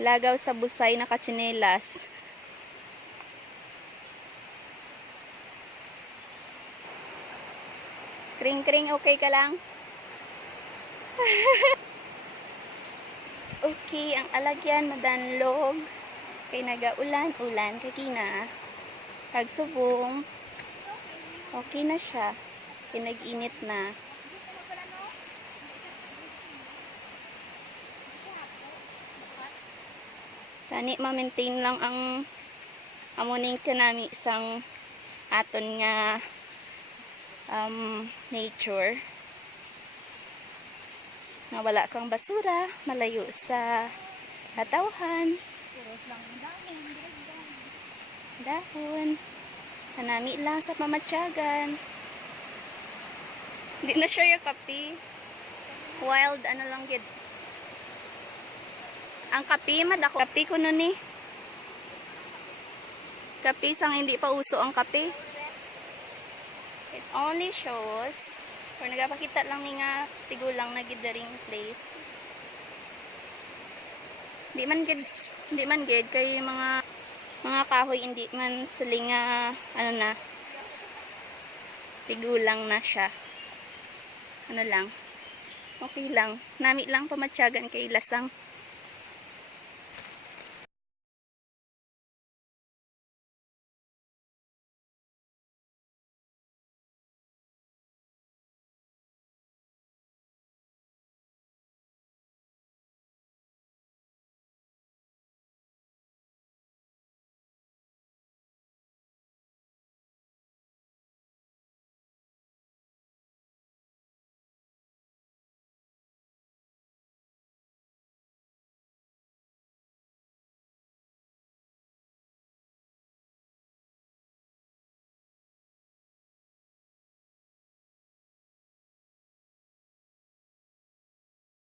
Lagaw sa busay na katsinelas. Kring kring, okay ka lang? Okay, ang alagyan madanlog. Kay nagaulan-ulan kakina. Kagsubong. Okay na siya. Pinag-init na. Tani ma-maintain lang ang amuning kanami isang aton nga nature. Na wala sang basura, malayo sa katawhan. Dahon. Kanami lang sa pamatsyagan. Hindi na sure yung kape. Wild, ano lang gid. Ang kape, madako. Kape ko nun eh. Kape, sang hindi pa uso ang kape. It only shows, or nagapakita lang ni nga tigulang na gidaring place. Hindi man gid kay mga kahoy hindi man silinga ano na tigulang na siya. Ano lang. Okay lang. Nami lang pamatsyagan kay lasang